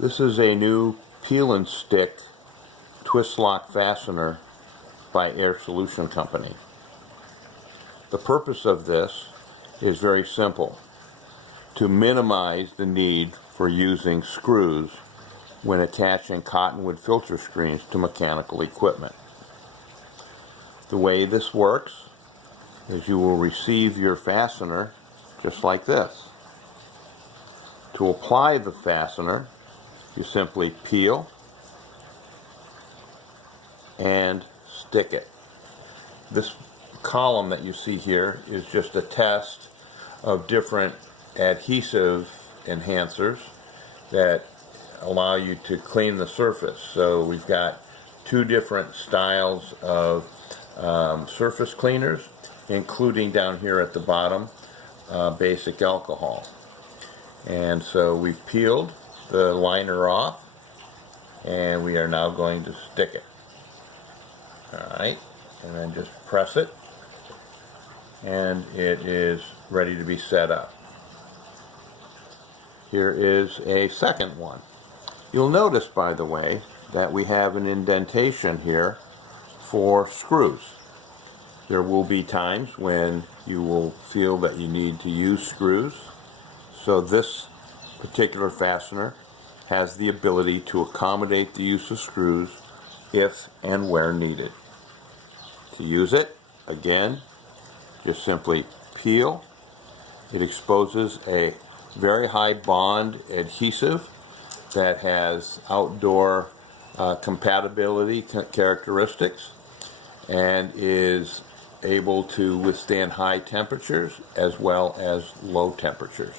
This is a new peel and stick twist lock fastener by Air Solution Company. The purpose of this is very simple: to minimize the need for using screws when attaching Cottonwood filter screens to mechanical equipment. The way this works is you will receive your fastener just like this. To apply the fastener, you simply peel and stick it. This column that you see here is just a test of different adhesive enhancers that allow you to clean the surface. So we've got two different styles of surface cleaners, including down here at the bottom, basic alcohol. And so we've peeled the liner off, and we are now going to stick it. Alright, and then just press it, and it is ready to be set up. Here is a second one. You'll notice, by the way, that we have an indentation here for screws. There will be times when you will feel that you need to use screws, so this particular fastener has the ability to accommodate the use of screws if and where needed. To use it, again, just simply peel. It exposes a very high bond adhesive that has outdoor compatibility characteristics and is able to withstand high temperatures as well as low temperatures.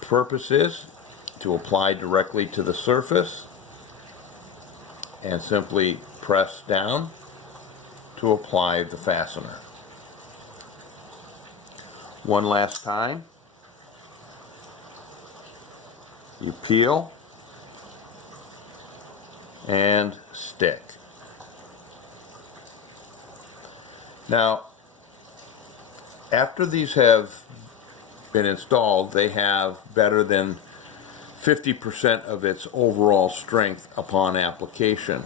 The purpose is to apply directly to the surface and simply press down to apply the fastener. One last time. You peel and stick. Now, after these have been installed, they have better than 50% of its overall strength upon application.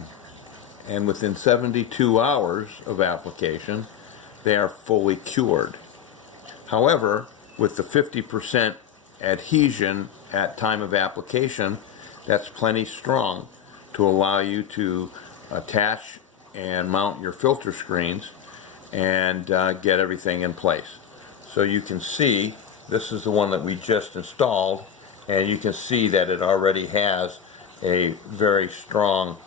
And within 72 hours of application, they are fully cured. However, with the 50% adhesion at time of application, that's plenty strong to allow you to attach and mount your filter screens and get everything in place. So you can see, this is the one that we just installed, and you can see that it already has a very strong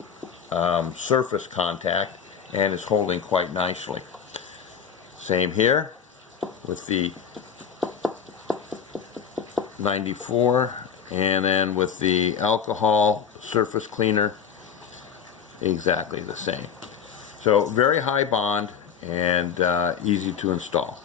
surface contact and is holding quite nicely. Same here with the 94, and then with the alcohol surface cleaner, exactly the same. So very high bond and easy to install.